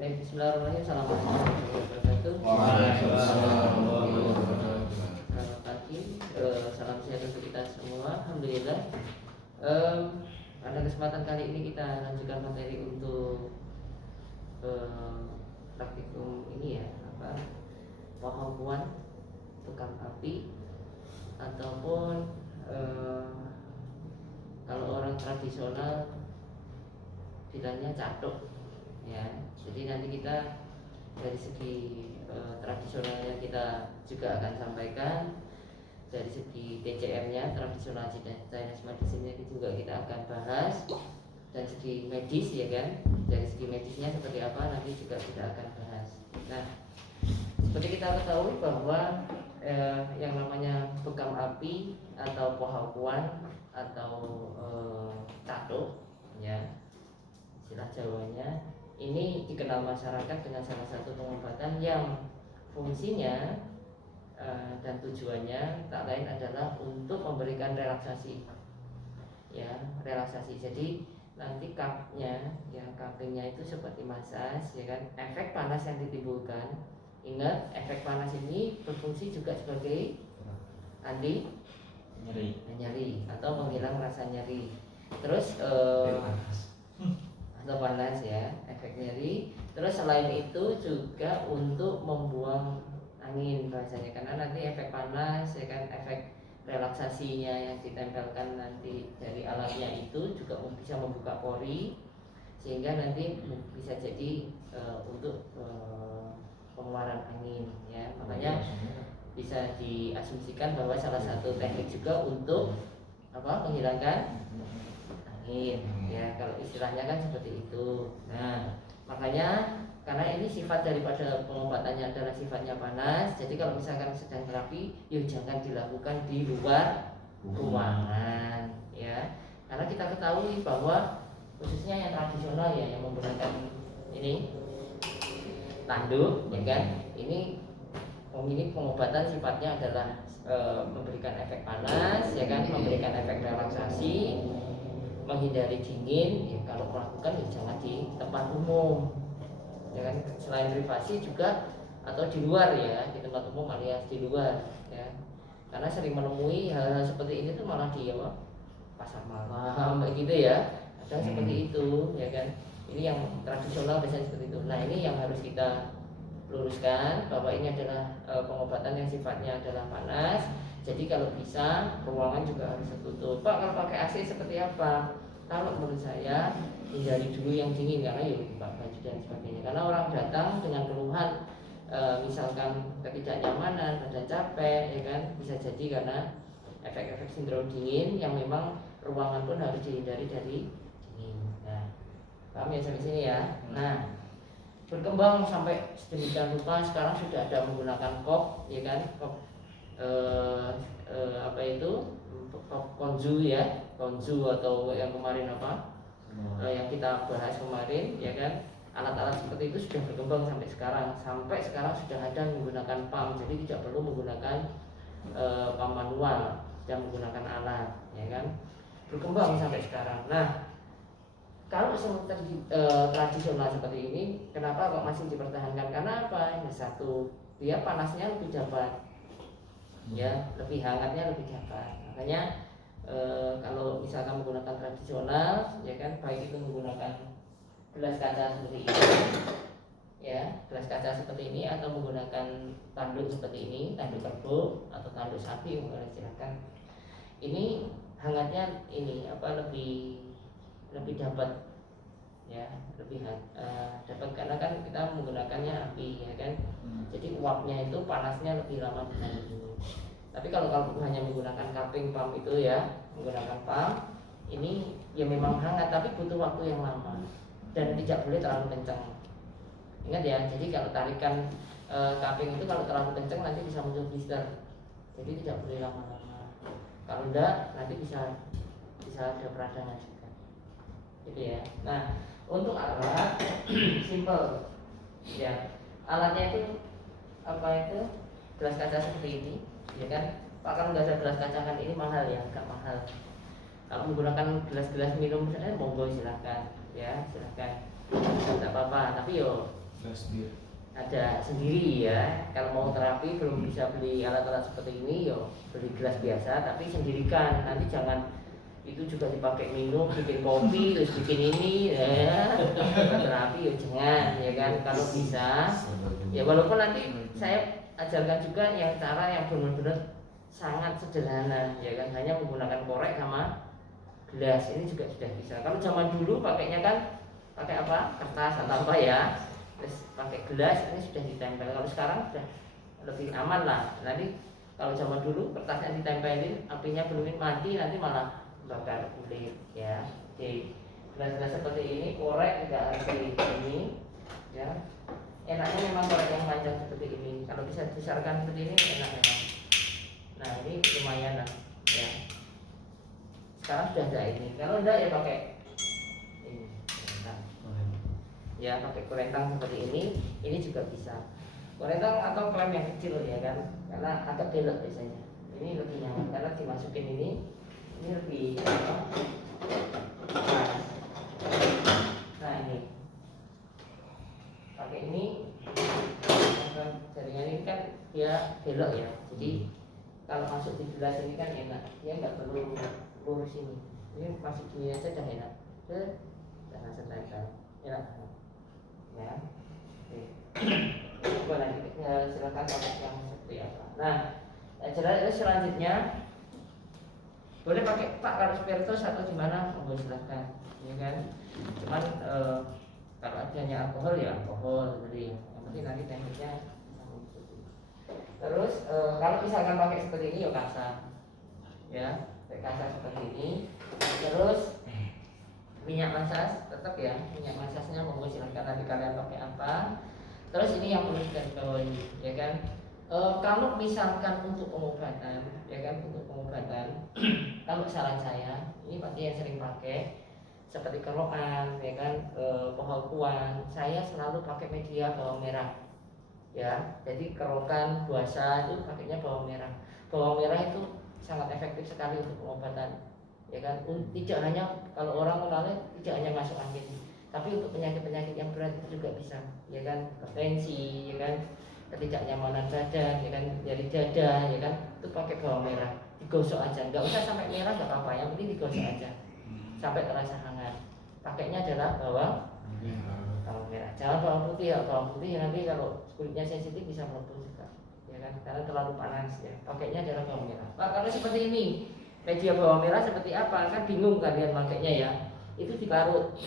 Baik, bismillahirrahmanirrahim. Assalamualaikum warahmatullahi wabarakatuh. Waalaikumsalam warahmatullahi wabarakatuh. Selamat pagi, salam sehat untuk kita semua. Alhamdulillah. Pada kesempatan kali ini kita lanjutkan materi untuk praktikum ini ya, pengetahuan tukang api ataupun kalau orang tradisional bilangnya catuk ya. Jadi nanti kita dari segi tradisionalnya kita juga akan sampaikan, dari segi TCM-nya, tradisional Chinese medicine juga kita akan bahas, dan segi medis ya kan, dari segi medisnya seperti apa nanti juga kita akan bahas. Nah, seperti kita ketahui bahwa yang namanya bekam api atau pohaukuan atau catuk ya, istilah Jawanya, ini dikenal masyarakat dengan salah satu pengobatan yang fungsinya dan tujuannya tak lain adalah untuk memberikan relaksasi ya, relaksasi. Jadi nanti cuppingnya itu seperti massage ya kan, efek panas yang ditimbulkan. Ingat, efek panas ini berfungsi juga sebagai anti nyeri atau menghilang rasa nyeri. Terus atau panas ya, efek nyeri. Terus selain itu juga untuk membuang angin bahasanya, karena nanti efek panas ya kan, efek relaksasinya yang ditempelkan nanti dari alatnya itu juga bisa membuka pori, sehingga nanti bisa jadi untuk pengeluaran angin ya. Makanya bisa diasumsikan bahwa salah satu teknik juga untuk menghilangkan angin ya, kalau istilahnya kan seperti itu. Nah, makanya karena ini sifat daripada pengobatannya adalah sifatnya panas, jadi kalau misalkan sedang terapi, yuk jangan dilakukan di luar ruangan ya. Karena kita ketahui bahwa khususnya yang tradisional ya, yang menggunakan ini tanduk ya kan, ini memiliki pengobatan sifatnya adalah memberikan efek panas ya kan, memberikan efek relaksasi, menghindari dingin ya. Kalau melakukan ya jangan di tempat umum ya kan, selain privasi juga atau di luar ya, di tempat umum alias di luar ya. Karena sering menemui hal-hal seperti ini tuh malah di pasar malam kayak gitu ya, ada seperti itu ya kan. Ini yang tradisional biasanya seperti itu. Nah, ini yang harus kita luruskan bahwa ini adalah pengobatan yang sifatnya adalah panas. Jadi kalau bisa ruangan juga harus tertutup. Pak, kalau pakai AC seperti apa? Kalau menurut saya hindari dulu yang dingin, karena ya buka baju dan sebagainya. Karena orang datang dengan keluhan misalkan ketidaknyamanan, badan capek ya kan, bisa jadi karena efek-efek sindrom dingin yang memang ruangan pun harus dihindari dari dingin. Nah, paham ya sampai sini ya. Nah, berkembang sampai sedemikian rupa sekarang sudah ada menggunakan kop ya kan, kop konju ya, konju atau yang kemarin yang kita bahas kemarin ya kan. Alat-alat seperti itu sudah berkembang sampai sekarang sudah ada menggunakan pump, jadi tidak perlu menggunakan pump manual, sudah menggunakan alat ya kan, berkembang sampai sekarang. Nah, kalau tradisional seperti ini, kenapa kok masih dipertahankan? Karena apa? Yang satu, dia panasnya lebih dapat, ya, lebih hangatnya lebih dapat. Makanya kalau misalkan menggunakan tradisional, ya kan, baik itu menggunakan gelas kaca seperti ini, ya, gelas kaca seperti ini, atau menggunakan tanduk seperti ini, tanduk kerbau atau tanduk sapi, silakan. Ini hangatnya ini lebih dapat ya, lebih dapat karena kan kita menggunakannya api ya kan. Jadi uapnya itu panasnya lebih lama dibanding ini. Tapi kalau hanya menggunakan cupping pump itu ya, menggunakan pump ini ya memang hangat tapi butuh waktu yang lama dan tidak boleh terlalu kencang. Ingat ya, jadi kalau tarikan cupping itu kalau terlalu kencang nanti bisa muncul blister. Jadi tidak boleh lama-lama. Kalau enggak nanti bisa ada peradangan juga. Gitu ya. Nah, untuk alat simple ya, alatnya itu gelas kaca seperti ini ya kan. Pak, kalau nggak ada gelas kaca kan ini mahal ya, agak mahal. Kalau menggunakan gelas-gelas minum monggo silahkan ya, silahkan, tidak apa-apa. Tapi ada sendiri ya. Kalau mau terapi belum bisa beli alat-alat seperti ini, yo beli gelas biasa tapi sendirikan. Nanti jangan itu juga dipakai minum, bikin kopi, terus bikin ini, ya terapi ya jangan, ya kan. Kalau bisa, ya walaupun nanti saya ajarkan juga yang cara yang benar-benar sangat sederhana, ya kan, hanya menggunakan korek sama gelas ini juga sudah bisa. Kalau zaman dulu pakainya kan pakai apa? Kertas atau apa ya, terus pakai gelas ini sudah ditempel. Kalau sekarang sudah lebih aman lah. Nanti kalau zaman dulu kertasnya ditempelin, apinya belum mati, nanti malah bakar kulit ya. Oke, gelas-gelas seperti ini korek tidak harus ini ya. Enaknya memang korek yang panjang seperti ini. Kalau bisa dibesarkan seperti ini enak memang. Nah ini lumayan lah ya. Sekarang sudah ada ini. Kalau enggak ya pakai ini kurentang. Ya pakai kurentang seperti ini. Ini juga bisa. Kurentang atau klem yang kecil ya kan, karena agak belok biasanya. Ini lebih nyaman karena dimasukin ini lebih apa? Nah ini pakai ini jaringan ini kan dia belok ya, jadi kalau masuk di gelas ini kan enak, dia nggak perlu lurus ini masuk gini aja udah enak, dan langsung tempel, enak ya. Oke. Coba nanti silakan pakai yang seperti apa. Nah selanjutnya boleh pakai Pak kalau spiritus atau gimana, monggo silahkan, ya kan. Cuman kalau adanya alkohol ya alkohol, jadi yang penting nanti tekniknya. Terus kalau misalkan pakai seperti ini ya kasa, ya pakai kasa seperti ini. Terus minyak massage tetap ya, minyak massage-nya monggo silahkan nanti kalian pakai apa. Terus ini yang perlu diketahui, ya kan. Kalau misalkan untuk pengobatan, ya kan, untuk pengobatan, kalau saran saya, ini pasti yang sering pakai, seperti kerokan, ya kan, pohon saya selalu pakai media bawang merah, ya. Jadi kerokan, buasa itu pakainya bawang merah. Bawang merah itu sangat efektif sekali untuk pengobatan, ya kan. Tidak hanya kalau orang mengalami tidak hanya masuk angin, tapi untuk penyakit-penyakit yang berat itu juga bisa, ya kan, hipertensi, ya kan, ketidaknyamanan badan, ya kan, nyeri dada, ya kan, itu pakai bawang merah, digosok aja, nggak usah sampai merah nggak apa-apa, yang penting digosok aja sampai terasa hangat. Pakainya adalah bawang merah, jangan bawang putih ya, bawang putih nanti kalau kulitnya sensitif bisa melepuh juga, ya kan, karena terlalu panas ya. Pakainya adalah bawang merah. Pak, kalau seperti ini media bawang merah seperti apa, kan bingung kalian makainya ya. Itu diparut,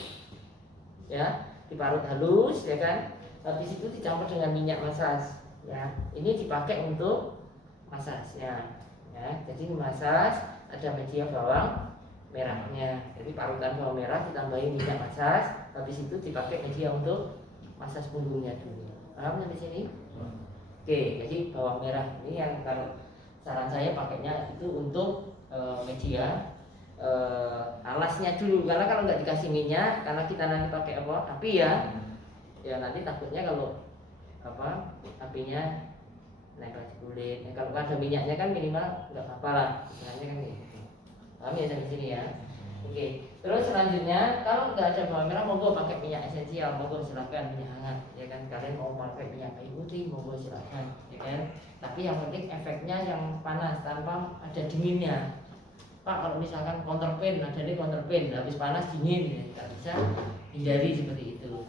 ya, diparut halus, ya kan. Habis itu dicampur dengan minyak massage, ya. Ini dipakai untuk massage-nya, ya. Jadi massage ada media bawang merahnya. Jadi parutan bawang merah ditambahin minyak massage, habis itu dipakai media untuk massage punggungnya dulu. Paham sampai sini? Oke, jadi bawang merah ini yang kalau saran saya pakainya itu untuk media alasnya dulu, karena kalau nggak dikasih minyak, karena kita nanti pakai apa? Api ya. Ya nanti takutnya kalau apa apinya nempel di kulit. Ya, kalau ada minyaknya kan minimal nggak apa-apa lah, istilahnya kan gitu. Paham ya sampai sini ya. Oke. Terus selanjutnya kalau nggak ada bawang merah, monggo pakai minyak esensial, monggo silahkan, minyak hangat, ya kan. Kalian mau pakai minyak kayu putih, monggo silahkan, ya kan. Tapi yang penting efeknya yang panas tanpa ada dinginnya. Pak, kalau misalkan counterpain, ada nih counterpain, habis panas dingin, ya, nggak bisa, hindari seperti itu.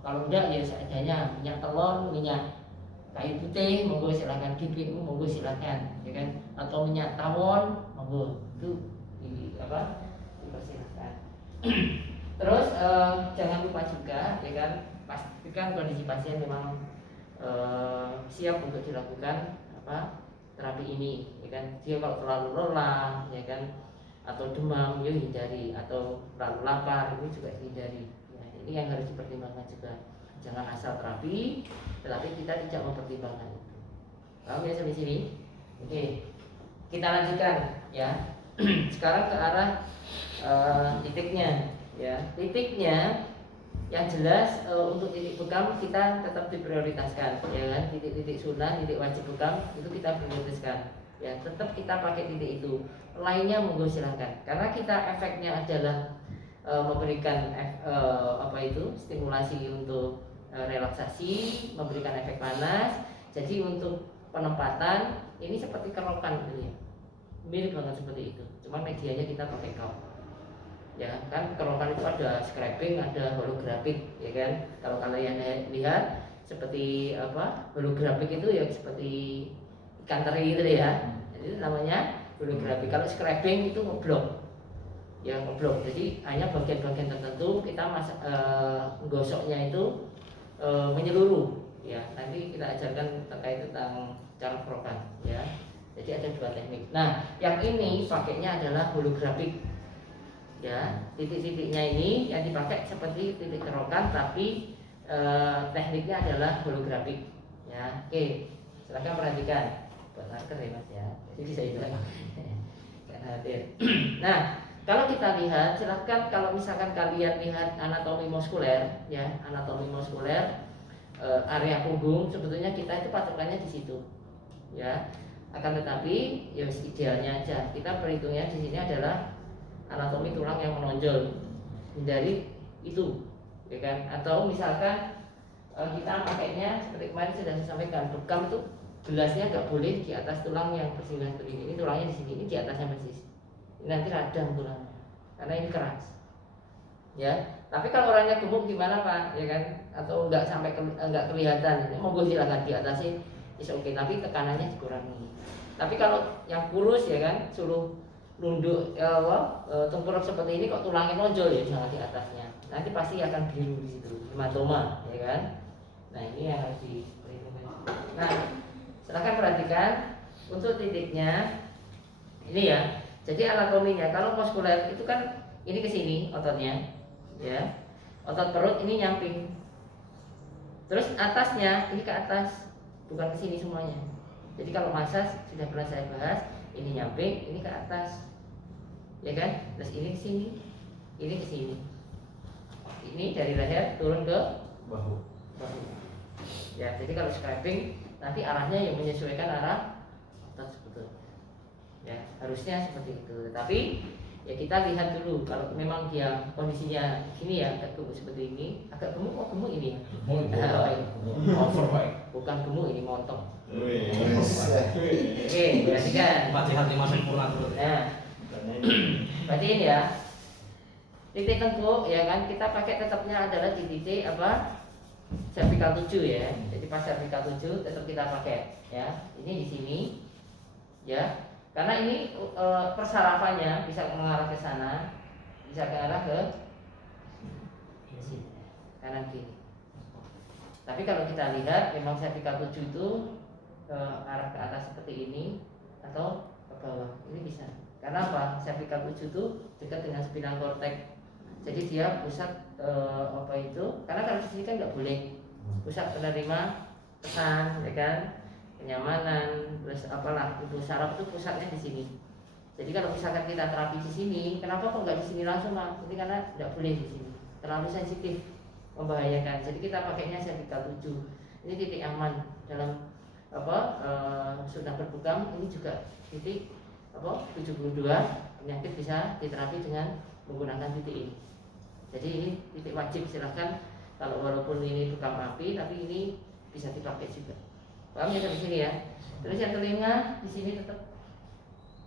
Kalau enggak ya seadanya, minyak telon, minyak kayu putih, monggo silahkan, GPU monggo silahkan, ya kan, atau minyak tawon, monggo itu dipersilahkan. Terus jangan lupa juga, ya kan, pastikan kondisi pasien memang siap untuk dilakukan terapi ini, ya kan. Dia kalau terlalu lelah, ya kan, atau demam, ya hindari, atau terlalu lapar, ini juga hindari. Ini yang harus dipertimbangkan juga. Jangan asal terapi, tetapi kita tidak mempertimbangkan itu. Paham ya sampai sini? Oke, kita lanjutkan ya. Sekarang ke arah titiknya, ya. Titiknya yang jelas untuk titik bekam kita tetap diprioritaskan, ya kan. Titik-titik sunnah, titik wajib bekam itu kita prioritaskan. Ya, tetap kita pakai titik itu. Lainnya monggo silahkan. Karena kita efeknya adalah memberikan stimulasi untuk relaksasi, memberikan efek panas. Jadi untuk penempatan ini seperti kerokan gitu ya, mirip banget seperti itu, cuma medianya kita pakai kaum. Ya kan kerokan itu ada scraping, ada holographic, ya kan. Kalau kalian lihat seperti apa holographic itu ya seperti ikan teri gitu ya. Jadi itu namanya holographic. Kalau scraping itu ngeblok, ya ngeblok. Jadi hanya bagian-bagian tertentu kita menggosoknya itu menyeluruh. Ya nanti kita ajarkan terkait tentang cara kerokan. Ya jadi ada 2 teknik. Nah yang ini pakainya adalah holographic. Ya, titik-titiknya ini yang dipakai seperti titik kerokan, tapi tekniknya adalah holographic. Ya, oke, silakan perhatikan. Buat marker ya mas ya, jadi bisa hilang. Jangan hadir. Nah, kalau kita lihat, silakan kalau misalkan kalian lihat anatomi muskuler, ya, anatomi muskuler, area punggung, sebetulnya kita itu patokannya di situ, ya. Akan tetapi, ya idealnya aja kita perhitungnya di sini adalah anatomi tulang yang menonjol, hindari itu, ya kan? Atau misalkan kita pakainya seperti kemarin sudah saya sampaikan, bekam itu gelasnya nggak boleh di atas tulang yang bersinggungan seperti ini. Ini tulangnya di sini, ini di atasnya persis. Ini nanti radang tulangnya, karena ini keras. Ya, tapi kalau orangnya gemuk gimana pak? Ya kan? Atau nggak sampai nggak kelihatan, ini monggo silakan di atasnya, is oke. Tapi tekanannya dikurangi. Tapi kalau yang kurus ya kan, suruh nunduk tengkurap seperti ini kok tulangnya nonjol ya jangan di atasnya, nanti pasti akan biru di situ, hematoma, ya kan. Nah ini yang harus diperhitungkan. Nah silahkan perhatikan untuk titiknya ini ya. Jadi anatominya kalau muskuler itu kan ini ke sini ototnya, ya otot perut ini nyamping, terus atasnya ini ke atas, bukan ke sini semuanya. Jadi kalau masas sudah pernah saya bahas, ini nyamping, ini ke atas, ya kan? Terus ini ke sini, ini ke sini. Ini dari leher turun ke bahu. Ya, jadi kalau scraping nanti arahnya yang menyesuaikan arah otot sebetulnya. Ya, harusnya seperti itu. Tapi ya kita lihat dulu kalau memang dia kondisinya gini ya, agak gemuk seperti ini, agak gemuk, oh gemuk ini ya. Bukan gemuk ini montok. Oke, perhatikan. Hati-hati masuk pulang dulu. Nah, perhatiin ya. Titik tengkuk ya kan kita pakai tetapnya adalah di titik apa? Cervical 7 ya. Jadi pas cervical 7 tetap kita pakai ya. Ini di sini. Ya. Karena ini persarafannya bisa mengarah ke sana, bisa ke arah ke sini. Kanan kiri. Tapi kalau kita lihat memang cervical 7 itu arah ke atas seperti ini atau ke bawah ini bisa. Karena apa? Cervical 7 itu dekat dengan spinal cortex. Jadi dia pusat apa itu? Karena kalau di sini kan nggak boleh. Pusat penerima pesan, ya kan? Kenyamanan, terus apalah itu saraf itu pusatnya di sini. Jadi kalau misalkan kita terapi di sini, kenapa kok nggak di sini langsung lah? Ini karena nggak boleh di sini. Terlalu sensitif, membahayakan. Jadi kita pakainya cervical 7. Ini titik aman dalam sudah berbekam. Ini juga titik 72 penyakit bisa diterapi dengan menggunakan titik ini. Jadi ini titik wajib, silahkan kalau walaupun ini bekam api tapi ini bisa dipakai juga. Paham ya dari sini ya. Terus yang telinga di sini tetap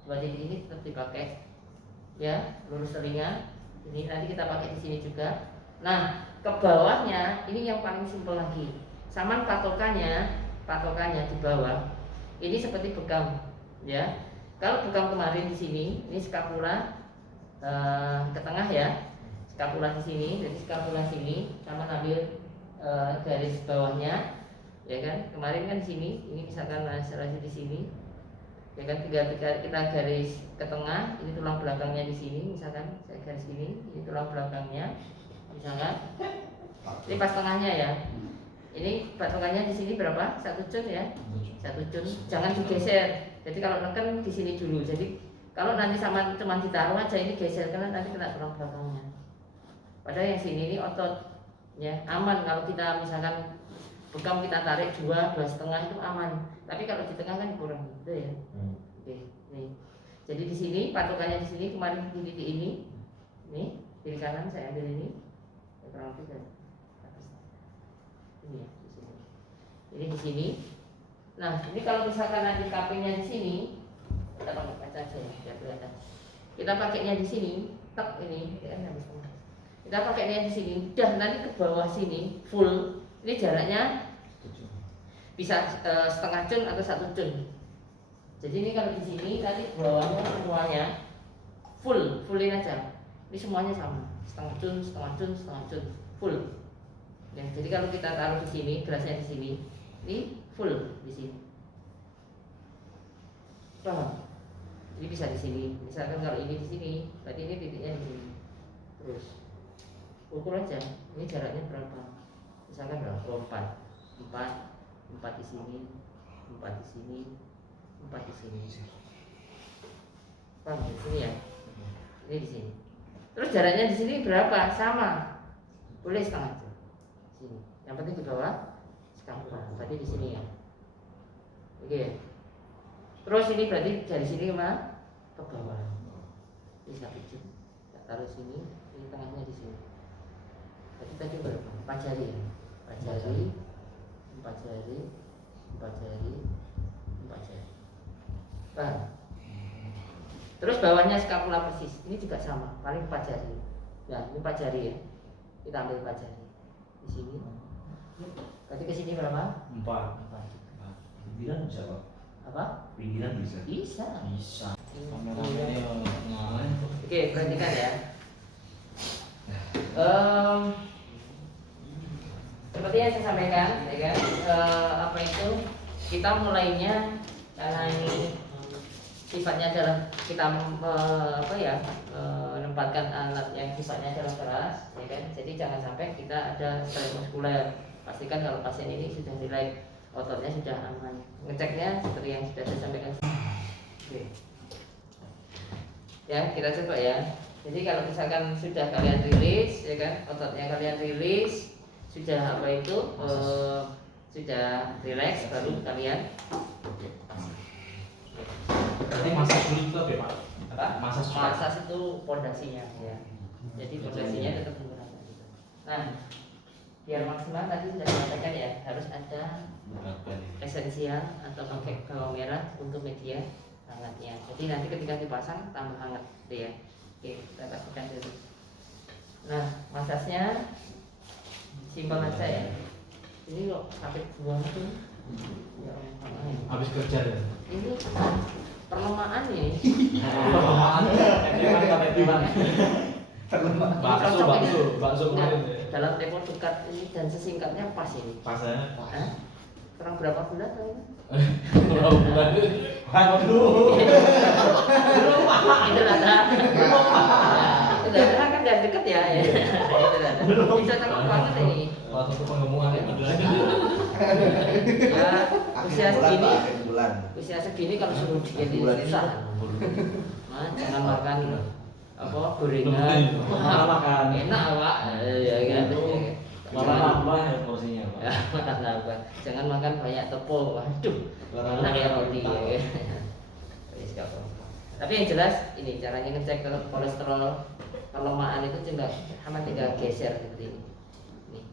dua titik ini tetap dipakai. Ya, lurus telinga. Ini nanti kita pakai di sini juga. Nah, ke bawahnya ini yang paling simpel lagi. Saman patokannya di bawah. Ini seperti bekam, ya. Kalau bekam kemarin di sini, ini skapula ke tengah ya. Skapula di sini, jadi skapula sini sama ambil garis bawahnya, ya kan? Kemarin kan di sini, ini misalkan laserasi di sini, ya kan? Kita garis ke tengah, ini tulang belakangnya di sini, misalkan saya garis ini tulang belakangnya, misalkan. Ini pas tengahnya ya. Ini patokannya di sini berapa? 1 cun ya. 1 cun. Jangan digeser. Jadi kalau neken di sini dulu. Jadi kalau nanti sama cuma ditaruh aja ini geser karena nanti kena tulang belakangnya. Padahal yang sini ini otot, ya aman kalau kita misalkan bekam kita tarik 2,5 itu aman. Tapi kalau di tengah kan kurang gitu ya. Oke, nih. Jadi di sini patokannya di sini kemarin di titik ini, nih kiri kanan saya ambil ini, kurang lebih kan. Ini ya, di sini. Jadi di sini. Nah, ini kalau misalkan nanti cuppingnya di sini, kita pakai kaca aja ya, biar kelihatan. Kita pakainya di sini, tek ini, ya, habis setengah. Kita pakainya di sini, udah nanti ke bawah sini full. Ini jaraknya bisa setengah cun atau 1 cun. Jadi ini kalau di sini nanti bawahnya semuanya fullin aja. Ini semuanya sama, setengah cun, setengah cun, setengah cun, full. Ya, jadi kalau kita taruh di sini, gelasnya di sini, ini full di sini. Paham? Jadi bisa di sini. Misalkan kalau ini di sini, berarti ini titiknya di sini. Terus ukur aja, ini jaraknya berapa? Misalkan berapa? 4 di sini, 4 di sini, 4 di sini. Paham di sini ya? Ini di sini. Terus jaraknya di sini berapa? Sama. Boleh setengah jam. Sini. Yang penting di bawah skapula. Berarti di sini ya. Oke. Terus ini berarti dari sini ke bawah. Ini 1 jam. Kita taruh sini. Ini tengahnya di sini. Berarti tadi berapa? 4 jari ya. 4 jari. 4 jari. 4 jari. 4 jari. Paham? Terus bawahnya skapula persis. Ini juga sama, paling 4 jari. Nah, ini 4 jari ya. Kita ambil 4 jari. Di sini. Berarti ke sini berapa? 4. Pinggiran bisa Pak? Apa? Pinggiran bisa? Bisa. Bisa. Oke, perhatikan ya. Seperti yang saya sampaikan, ya kan? Apa itu? Kita mulainya karena ini sifatnya adalah kita menempatkan alat yang sifatnya adalah keras, ya kan? Jadi jangan sampai kita ada strain muskuler. Pastikan kalau pasien ini sudah relax, ototnya sudah aman. Ngeceknya seperti yang sudah saya sampaikan. Oke. Ya, kita coba ya. Jadi kalau misalkan sudah kalian rilis, ya kan? Ototnya kalian rilis, sudah apa itu? Sudah relax, baru kalian. Berarti masa sulit itu apa ya Pak? Apa? Masa itu pondasinya ya. Jadi pondasinya tetap menggunakan itu. Nah, biar maksimal tadi sudah disampaikan ya, harus ada esensial atau pakai bawang merah untuk media hangatnya. Jadi nanti ketika dipasang tambah hangat, gitu ya. Oke, kita pastikan dulu. Nah, masasnya simpel aja ya. Ini kok sampai buang tuh. Ya, habis kerja ya? ini perlemaan ya. Bakso kemarin ya. Dalam tempo dekat ini dan sesingkatnya pas ini. Pas ya? Kurang berapa bulan kali? Berapa bulan? Waduh. Belum Pak, itu ada. Itu ada kan dari dekat ya. Itu ada. Bisa cakep banget ini. Waktu itu pengemungan itu lagi. Ya, usia segini. Bulan. Usia segini kalau suruh diet itu susah. Jangan makan apa gorengan. Makan. Enak Pak. Ya kan. Malah nambah ya porsinya Pak. Ya, makan nambah. Jangan makan banyak tepung. Waduh. Enak ya roti. Wis gak apa-apa. Tapi yang jelas ini caranya ngecek kolesterol kelemahan itu tinggal geser seperti ini. Nih.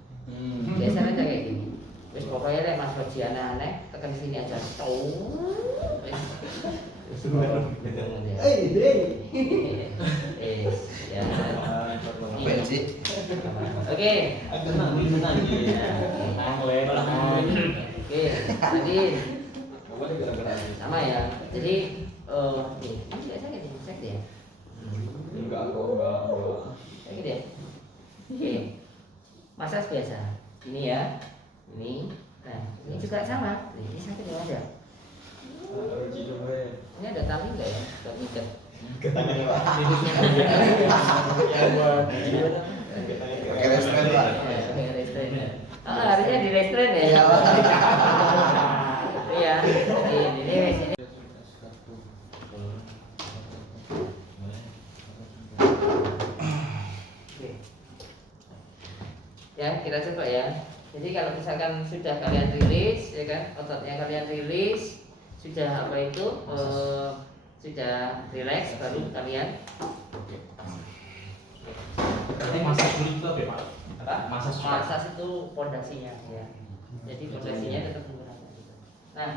Geser aja kayak gini. Wis pokoknya lek Mas Roji aneh tekan sini aja. Wis. Ya. Oke. Oke, tadi sama ya. Jadi nih, biasanya gini, cek deh. Enggak kok. Kayak gitu ya. Oke. Masas biasa. Ini ya. Ini. Nah, ini juga sama. Ini sakit aja. Ini ada tali enggak ya? Buat ikat. Pakai restrain Pak. Pakai restrain. Harusnya di restrain ya. Iya. Ini. Ya, kita coba ya. Jadi kalau misalkan sudah kalian rilis, ya kan, ototnya kalian rilis, sudah apa itu, sudah relax, baru kalian. Berarti masa sulit itu apa ya Pak? Apa? Masa sulit. Masas itu pondasinya ya. Jadi progresinya tetap menggunakan itu. Nah,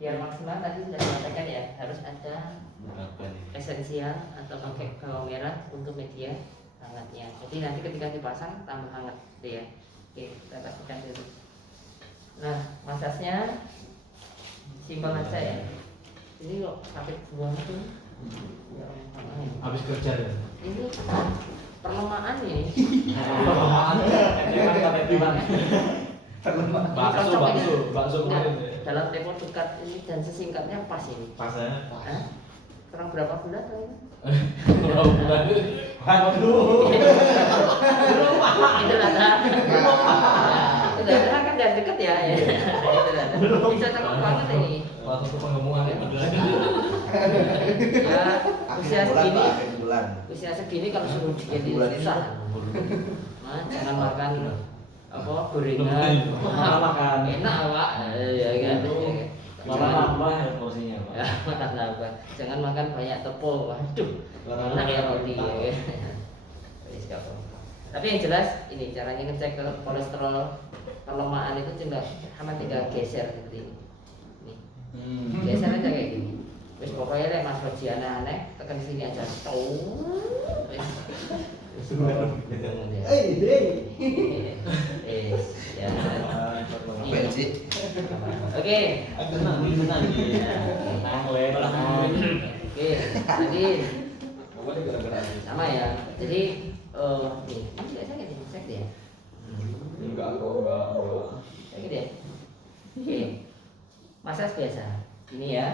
biar maksimal tadi sudah dikatakan ya, harus ada esensial atau pakai bawang merah untuk media hangatnya. Jadi nanti ketika dipasang tambah hangat, gitu ya. Oke, kita pastikan dulu. Nah, masasnya simpel aja ya. Ini kok sakit buang tuh. Ya, Habis kerja ya. ini perlomaan ini. Bakso kemarin ya. Dalam tempo dekat ini dan sesingkatnya pas ini. Pasnya Hah? Kurang berapa bulan kali ini? berapa bulan? Waduh. Belum Pak, itu ada. Itu ada kan dari dekat ya. Itu ada. Bisa cakep banget ini. Waktu itu pengemungan ya. Ya, usia segini, bulan. usia segini kalau suruh diet itu susah. Nah, jangan makan apa gorengan. Malah makan. Enak Pak. Ya kan. Malah nambah ya porsinya, Pak. Ya, makan apa? Jangan makan banyak tepung. Waduh. Enak ya roti ya. Wis gak apa-apa. Tapi yang jelas ini caranya ngecek ke kolesterol perlomaan itu tinggal geser seperti ini. Nih. Geser aja kayak gini. Wis pokoknya lek Mas Roji aneh-aneh tekan sini aja. Wis. Ya. Oke. Oke, tadi sama ya. Jadi nih, ini saya cek deh. Enggak. Cek deh. Oke. Masas biasa. Ini ya.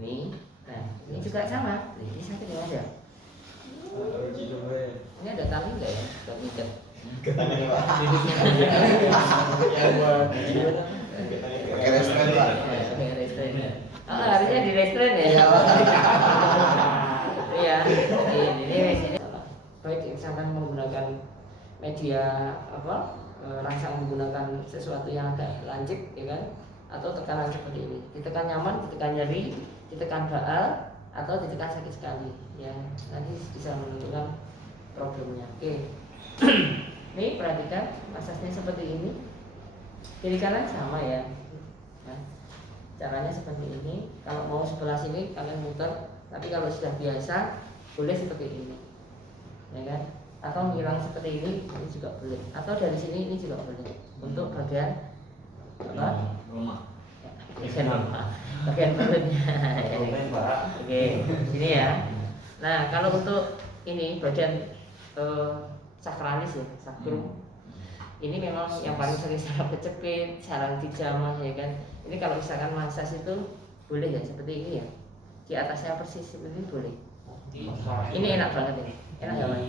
Ini. Nah, ini juga sama. Ini sakit ya Mas ya. Ini ada tali enggak ya? Buat ikat. Pakai restrain lah. Pakai restrain. Harusnya di restrain ya. Iya. Ini baik misalkan menggunakan media apa rangsang menggunakan sesuatu yang agak lancip ya kan, atau tekanan seperti ini, ditekan nyaman, ditekan nyeri, ditekan baal, atau ditekan sakit sekali ya, nanti bisa menentukan problemnya. Oke. Nih perhatikan masasnya seperti ini, kiri kanan sama ya. Nah, caranya seperti ini. Kalau mau sebelah sini kalian muter, tapi kalau sudah biasa boleh seperti ini ya kan, atau menghilang seperti ini juga boleh, atau dari sini ini juga boleh untuk bagian apa? Rumah. Bagian apa? Bagian perutnya. Oke, sini ya. Nah, kalau untuk ini bagian sakralis ya, sakrum. Ini memang yang paling sering saraf kecepit, saraf dijamah ya kan. Ini kalau misalkan masas itu boleh ya seperti ini ya. Di atasnya persis seperti ini boleh. Ini enak banget ini. Enak gak Mas?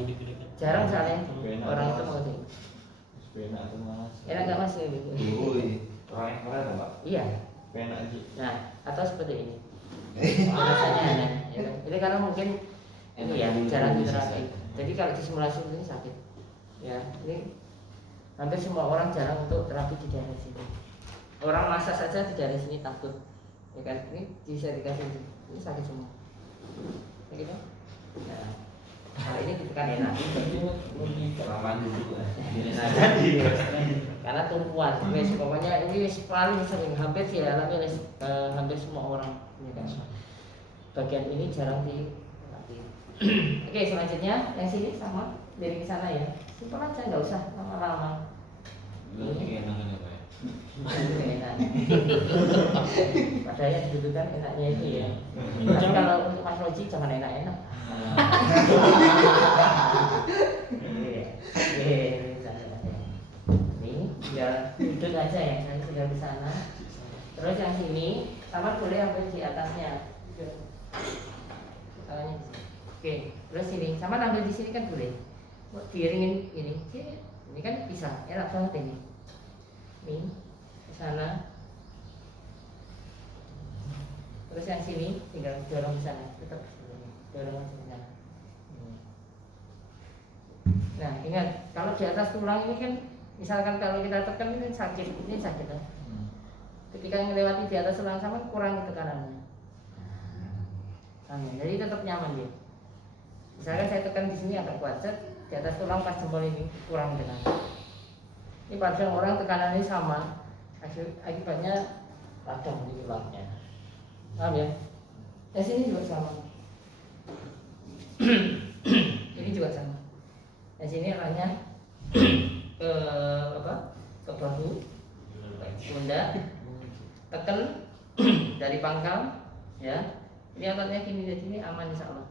Jarang soalnya orang itu mau ini. Enak gak Mas ini? Keren Pak. Iya. Enak aja. Nah, atau seperti ini. Rasanya enak ya kan? Ini karena mungkin ini ya jarang diterapi. Jadi kalau di simulasi ini sakit. Ya, ini hampir semua orang jarang untuk terapi di daerah sini. Orang masa saja di daerah sini takut. Ya kan? Ini bisa dikasih ini sakit semua. Ya gitu. Nah, hal ini ditekan enak. Kelamaan dulu. Karena tumpuan, wes pokoknya ini wes paling sering hampir dialami oleh hampir semua orang. Ya kan? Bagian ini jarang dilatih. Oke, selanjutnya yang sini sama dari sana ya. Simpel aja, nggak usah lama-lama. Ini enakan ya, Pak ya. Enak. Padahal yang dibutuhkan enaknya itu ya. Tapi kalau untuk Mas Roji jangan enak-enak. Ini biar duduk aja ya, saya sudah di sana. Terus yang sini sama boleh ambil di atasnya. Oke, terus sini sama ambil di sini kan boleh. Diiringin ini, ini kan bisa, enak banget ini. Nih, ke sana. Terus yang sini tinggal dorong ke sana, tetap dorong ke sana. Nah, ingat kalau di atas tulang ini kan, misalkan kalau kita tekan ini sakit lah. Ketika melewati di atas tulang sama kurangi tekanannya. Jadi tetap nyaman dia. Misalkan saya tekan di sini agak kuat, di atas tulang pas jempol ini kurang tekanan. Ini pada orang tekanan ini sama, akibatnya radang di tulangnya. Paham ya? Yang sini juga sama. Ini juga sama. Yang sini arahnya ke ke bahu, pundak, tekan dari pangkal, ya. Ini ototnya gini, jadi ini aman insya Allah.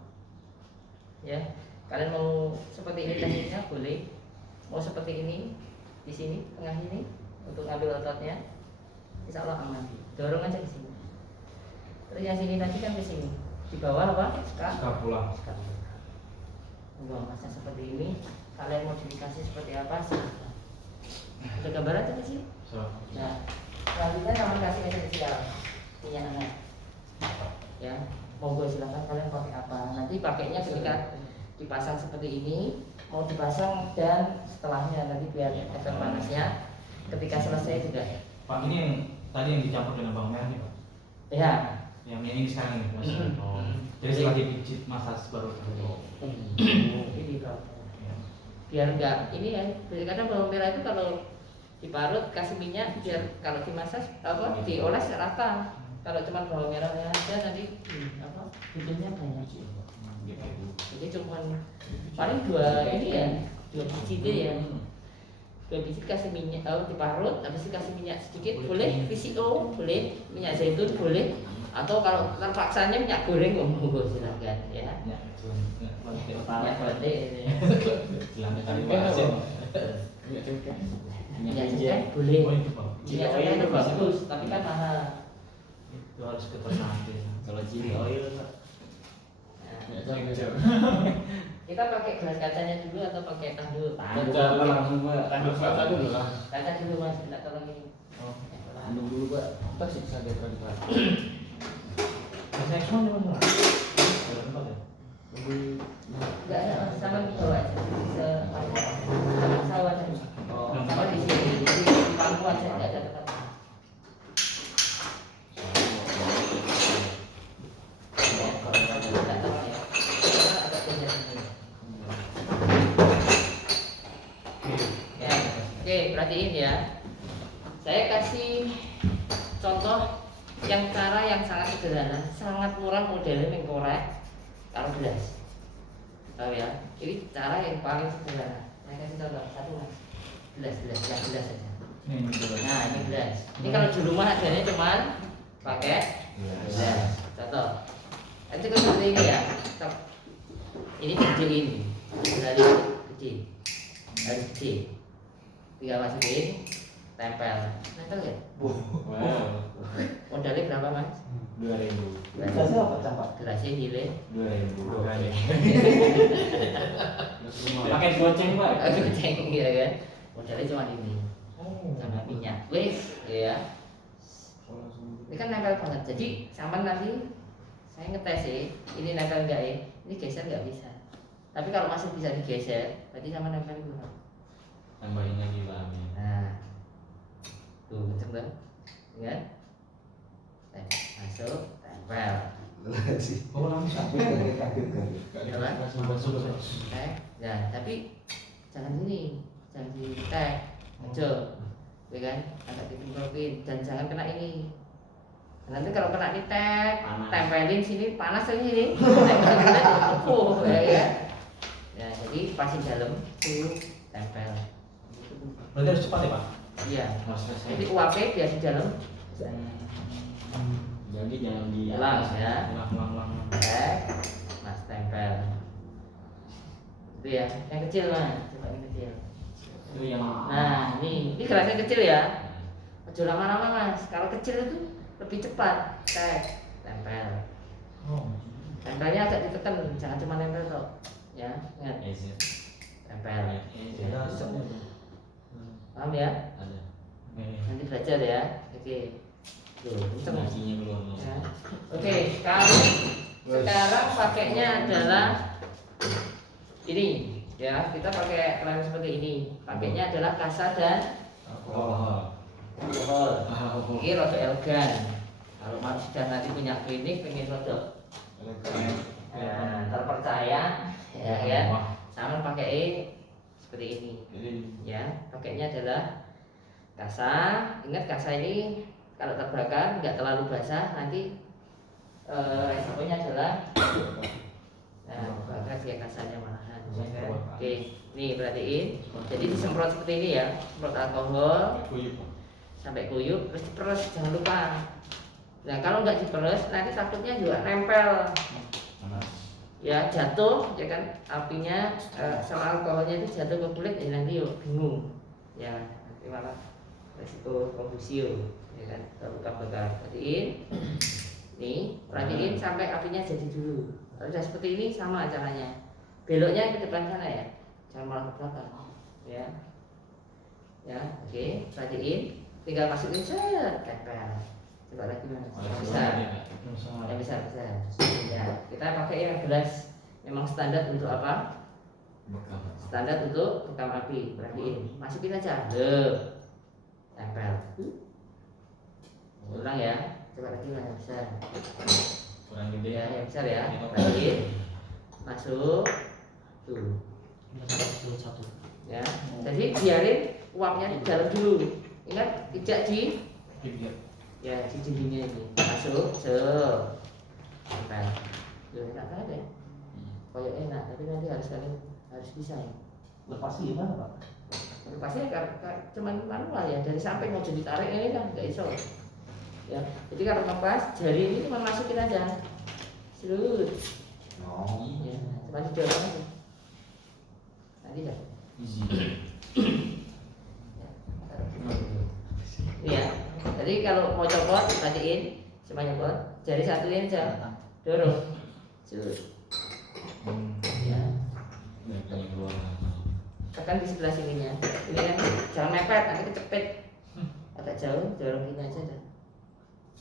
Ya, kalian mau seperti ini tekniknya boleh, mau seperti ini di sini tengah ini untuk ambil ototnya, insya Allah aman. Dorong aja ke sini. Terus yang sini tadi kan ke sini, di bawah apa? Skapula. Buang masa seperti ini. Kalian modifikasi seperti apa? Silahkan. Ada gambaran tadi sih? Nah, selanjutnya kamu kasih meja kecil, punya anak. Ya, monggo silahkan kalian pakai apa. Nanti pakainya ketika dipasang seperti ini, mau dipasang dan setelahnya nanti biar efek panasnya ketika selesai juga. Pak, ini yang tadi yang dicampur dengan bawang merah nih Pak? Ya. Yang ini sekarang ini Mas. Oh. Jadi setelah dipijit massage baru. Ini Pak. Biar enggak ini ya, karena bawang merah itu kalau diparut kasih minyak biar kalau dimasak apa dioles rata. Kalau cuma bawang merahnya aja nanti apa bumbunya banyak. Jadi cuma paling dua ini ya, 2 biji deh ya. 2 biji kasih minyak, diparut, habis itu kasih minyak sedikit, boleh VCO, boleh minyak zaitun boleh, atau kalau terpaksanya minyak goreng monggo silakan ya. Minyak batik ini. Minyak cengkeh boleh. Minyak cengkeh itu bagus, tapi kan mahal. Itu harus ke pesantren. Kalau chili oil Pak. Kita pakai gelas kacanya dulu atau pakai tanduk? Kaca langsung Pak. Kaca dulu lah. Kaca dulu Mas, tidak tolong ini. Tanduk dulu Pak. Pas sih sampai tadi Pak. Saya cuma di mana? Ada tempat ya? Enggak ada, sama di bawah aja. Sama sawah aja. Sama di sini, di pangku aja enggak ada tempat. Enggak tahu ya. Karena agak beda sini. Ya, oke, perhatiin ya. Saya kasih contoh yang cara yang sangat sederhana, sangat murah modelnya mengkorek taruh gelas. Tahu ya? Ini cara yang paling sederhana. Saya kasih contoh satu Mas. Gelas yang gelas saja. Nah, ini gelas. Ini kalau di rumah adanya cuman pakai gelas. Contoh. Itu kan seperti ini ya. Stop. Ini kecil ini. Dari kecil. Dari kecil. Tinggal masukin, tempel. Nempel ya? Wow. Modalnya berapa Mas? 2000. Gelasnya apa campak? Gelasnya nilai 2000. Pakai goceng Pak. ceng gitu kan. Modalnya cuma ini. Sama minyak. Wes, ya. Ini kan nempel banget. Jadi sampai nanti saya ngetes sih, ini nempel enggak ya? Ini geser nggak bisa. Tapi kalau masih bisa digeser, berarti sama nempel dulu. Tambahin lagi Pak. Nah, tuh kenceng kan? Ingat? Masuk, tempel. Oh langsung. Apa? Ya, tapi jangan gini, jangan di tag aja, ya kan? Agak ditimpa-timpin dan jangan kena ini. Nanti kalau kena di tag, tempelin sini panas lagi sini, tempelin empuk, ya kan? Ya, jadi pasin dalam, tuh tempel. Berarti harus cepat ya Pak? Iya. Maksudnya Jadi UAP biar di dalam. jadi jangan di Ulang ya. Ulang. Mas tempel. Itu ya, yang kecil Mas, coba yang kecil. Itu yang Nah, ini gelasnya kecil ya. Ojo lama-lama Mas. Kalau kecil itu lebih cepat. Tempel. Tempelnya agak ditekan, jangan cuma nempel tok. Ya, ingat. Tempel. Paham ya? Ada. Nanti belajar ya. Oke. Tuh, kenceng. Nasinya belum. Ya. Oke, kalau sekarang pakainya adalah ini ya, kita pakai lem seperti ini. Pakainya adalah kasa dan alkohol. Ini rada elegan. Kalau mau sudah nanti punya klinik pengen rada terpercaya ya kan. Sama pakai seperti ini. Ya, pakainya adalah kasa. Ingat kasa ini kalau terbakar nggak terlalu basah, nanti resikonya adalah bakar dia kasanya malahan. Oke, nih perhatiin. Jadi disemprot seperti ini ya, semprot alkohol sampai kuyup, terus diperes, jangan lupa. Nah kalau nggak diperes, nanti takutnya juga nempel, ya jatuh, ya kan apinya sama alkoholnya itu jatuh ke kulit, ya nanti yuk bingung, ya nanti malah resiko kombusio, ya kan terluka bakar. Perhatiin, nih perhatiin sampai apinya jadi dulu. Kalau udah seperti ini sama caranya, beloknya ke depan sana ya, jangan malah ke belakang, ya, ya oke, perhatiin, tinggal masukin set, tempel. Coba lagi mana? Yang besar, yang besar. Ya, kita pakai yang gelas, memang standar untuk apa? Standar untuk bekam api. Perhatiin, masukin aja, tempel. Ulang ya, coba lagi mana yang besar? Kurang gede Ya, yang besar ya. Perhatiin, masuk, tuh. Ya, jadi biarin uapnya di dalam dulu. Ingat, tidak di ya di dindingnya ini masuk tempel. Enak kan ya? Kayak enak, tapi nanti harus bisa ya. Lepasnya gimana Pak? Lepasnya cuman manual ya, dari samping mau jadi tarik ini kan nggak iso. Ya, jadi kalau lepas jari ini cuma masukin aja, selut. Ya, cuma didorong aja. Nanti ya. Ya, jadi kalau mau copot, perhatiin, cuma nyopot, jari satu ini aja, dorong, ya, tekan di sebelah sininya, ini kan jangan mepet, nanti kecepet, agak jauh, dorong ini aja dah,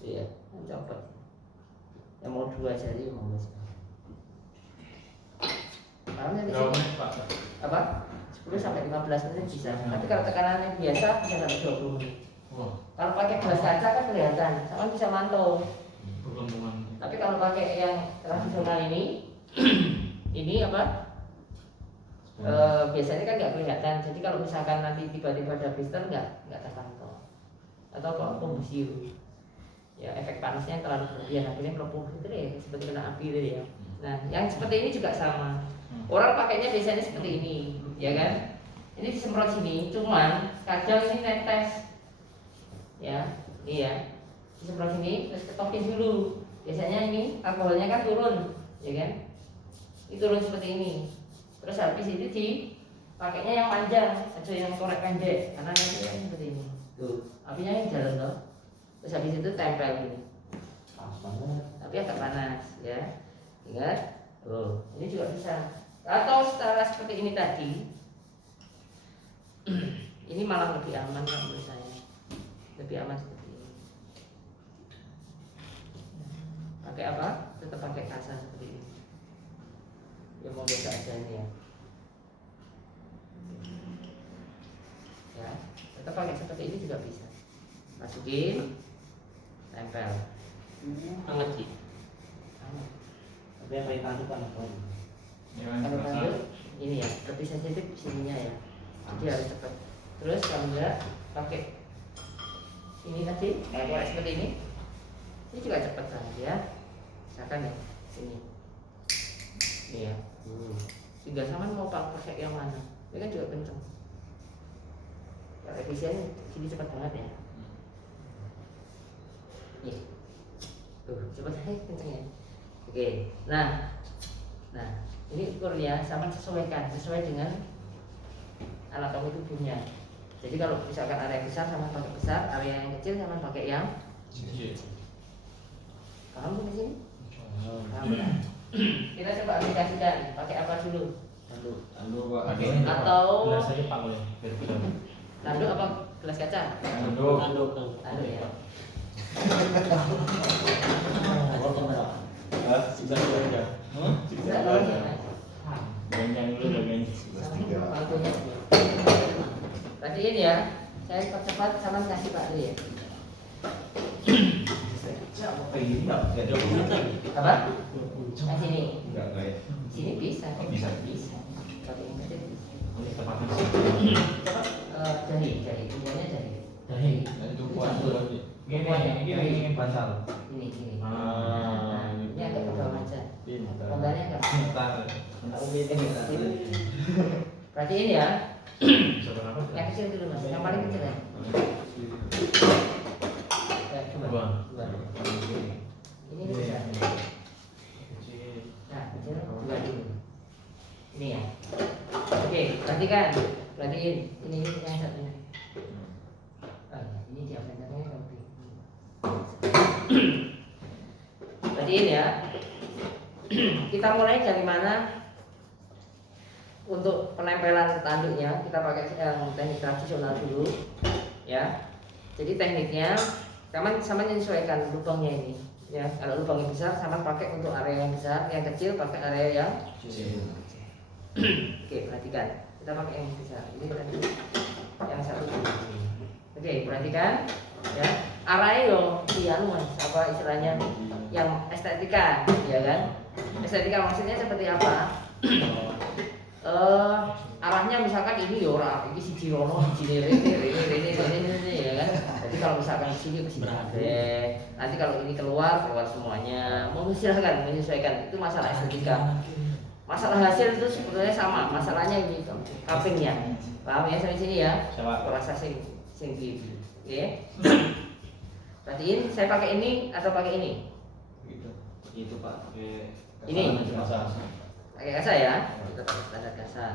iya, copot, yang mau 2 jari mau mas, paham ya? Apa? 10 sampai 15 menit bisa, tapi kalau tekanannya biasa bisa sampai 20 menit. Kalau pakai gelas kaca kan kelihatan, sama bisa mantau. Tapi kalau pakai yang tradisional ini, ini apa? Biasanya kan nggak kelihatan. Jadi kalau misalkan nanti tiba-tiba ada blister nggak terpantau. Atau kalau kombusio, ya efek panasnya terlalu berlebihan, akhirnya melepuh itu deh, seperti kena api itu ya. Nah, yang seperti ini juga sama. Orang pakainya biasanya seperti ini, ya kan? Ini disemprot sini, cuman kadang ini netes. Ya, iya, disemprot sini terus ketokin dulu. Biasanya ini alkoholnya kan turun, ya kan? Ini turun seperti ini. Terus habis itu pakainya yang panjang, aja yang korek pendek, karena nanti yang seperti ini. Tuh, apinya yang jalan loh. Terus habis itu tempel ini. Tapi agak panas, ya. Ingat, ini juga bisa. Atau secara seperti ini tadi, ini malah lebih aman kan menurut saya. Lebih aman seperti ini. Pakai apa? Tetap pakai kasa seperti ini. Ya mau biasa aja ini ya. Ya, tetap pakai seperti ini juga bisa. Masukin, tempel. Hangat sih. Hangat. Tapi yang paling tanduk kan apa? Kalau tanduk ini ya, lebih sensitif di sininya ya. Jadi harus cepat. Terus kalau enggak pakai ini tadi, korek seperti ini juga cepat banget ya. Misalkan ya, sini, ini ya. Tinggal sama mau pakai yang mana, ini kan juga kenceng. Kalau efisiennya sini cepat banget ya. Nih, tuh cepat kenceng ya. Oke, nah, ini ukurnya sama sesuai dengan anatomi tubuhnya. Jadi kalau misalkan area besar sama pakai besar, area yang kecil sama pakai yang kecil. Paham di sini? Paham ya? Kita coba aplikasikan. Pakai apa dulu? Tanduk Pak. Atau Gelas aja Pak boleh. tanduk apa gelas kaca? Tanduk Ya. Sudah aja. Bisa kalau ya. Ganjang dulu udah ganjang. Waktunya. Perhatiin ya, saya cepat sama kasih Pak D ya. Apa ini enggak? Enggak jauh banget. Apa? Nah sini. Enggak kayak. Sini bisa. Oh, bisa. Bisa. Kalau ini kecil bisa. Ini tempatnya Coba jari, tujuannya jari. Dahi. Itu kuat tuh lagi. Ini basal. Ini. Ah, Ini agak ke bawah aja. Pintar. Kontalnya agak. Sebentar. Perhatiin ya. Coba apa? Yang kecil dulu mas. Yang paling kecil ya. Ya, coba. Dua. Dua. Ini bisa. Kecil. Nah, kecil dua dulu. Ini ya. Oke, perhatikan. Perhatiin. Ini yang satunya. Oh, ya. Ini diameternya lebih. Perhatiin ya. Kita mulai dari mana? Untuk penempelan tanduknya kita pakai yang teknik tradisional dulu, ya. Jadi tekniknya sama menyesuaikan lubangnya ini, ya. Kalau lubangnya besar sama pakai untuk area yang besar, yang kecil pakai area yang kecil. Oke, perhatikan. Kita pakai yang besar. Ini tadi yang satu. Oke, perhatikan, ya. Arahnya yo, mas, apa istilahnya? Yang estetika, ya kan? Estetika maksudnya seperti apa? Arahnya misalkan ini ya ora ini siji rono siji ini ya kan. Jadi kalau misalkan ke sini nanti kalau ini keluar semuanya. Mau silahkan menyesuaikan, itu masalah estetika. Masalah hasil itu sebenarnya sama, masalahnya ini cuppingnya. Paham ya sampai sini ya? Rasa sing gitu. Oke. Perhatiin, saya pakai ini atau pakai ini? Itu Pak, pakai Ini. Masa. Pakai kasa ya. Kita pakai standar kasa.